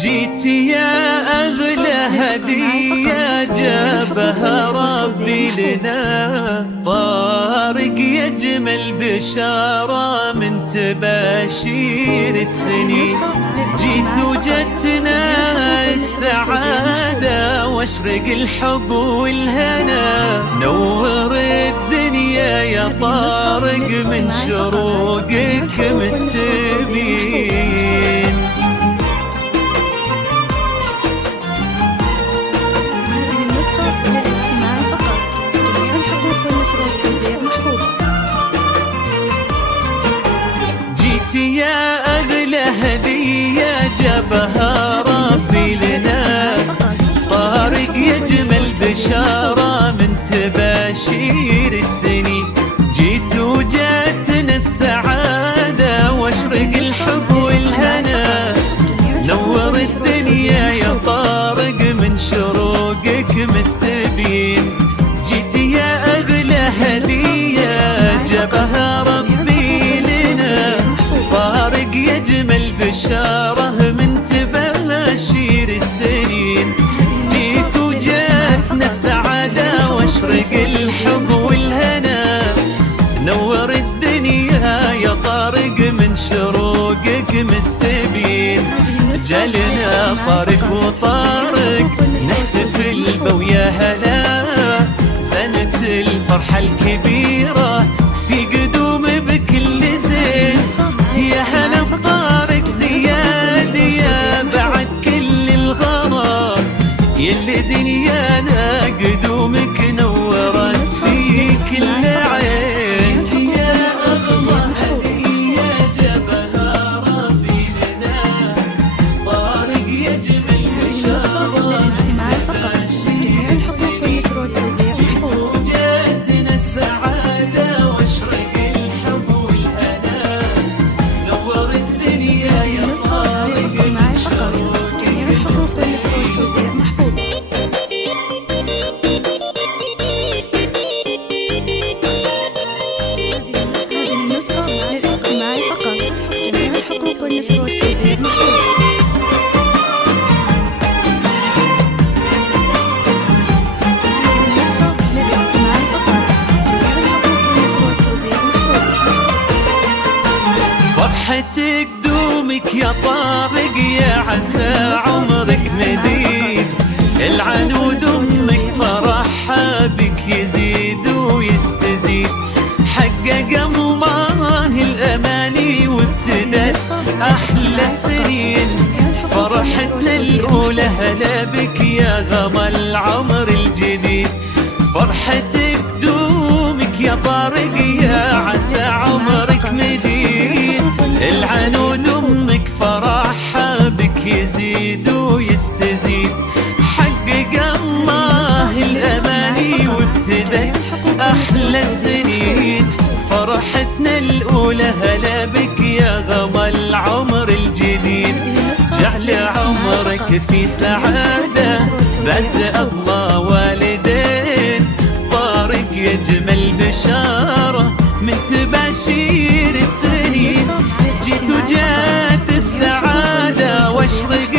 جيت يا أغلى هدية جابها ربي لنا، طارق يجمل بشارة من تباشير السنين. جيت وجتنا السعادة واشرق الحب والهنا، نور الدنيا يا طارق من شروقك مستبين. جيت يا أغلى هدية جابها ربي لنا، طارق يجمل بشارة من تباشير السنين. جيت وجاتنا السعادة واشرق الحب والهنا، نور الدنيا يا طارق من شروقك مستبين. جيت يا أغلى هدية جابها ربي لنا، طارق يجمل بشارة من تباشير السنين. جيت وجاتنا السعادة واشرق الحب والهنا، نور الدنيا يا طارق من شروقك مستبين. جالنا طارق وطارق نحتفل بويا هلا، سنة الفرحة الكبيرة في قدوم بكل زين. يا هلا بطارق زياد يا بعد كل الغرام، يلي دنيانا قدومك نورت في كل عين. يا أغلى هدية جابها ربي لنا، طارق يجمل بشارة تباشير السنين. جيت وجاتنا السعادة واشرق الحب والهنا، نور الدنيا يا طارق من شروقك مستبين. فرحتك دومك يا طارق يا عسى عمرك مديد، العنود امك فرحها بك يزيد ويستزيد. حقق الله الاماني وابتدت احلى السنين، فرحتنا الاولى هلا بك يا غمى العمر الجديد. فرحتك دومك يا طارق يا عسى عمرك مديد، العنود امك فرحها بك يزيد ويستزيد. حقق الله الاماني وابتدت احلى السنين، فرحتنا الاولى هلا بك يا غمى العمر الجديد. جعل عمرك في سعاده بعز الله والدين، طارق يجمل بشاره من تباشير السنين. جيت وجات السعاده واشرق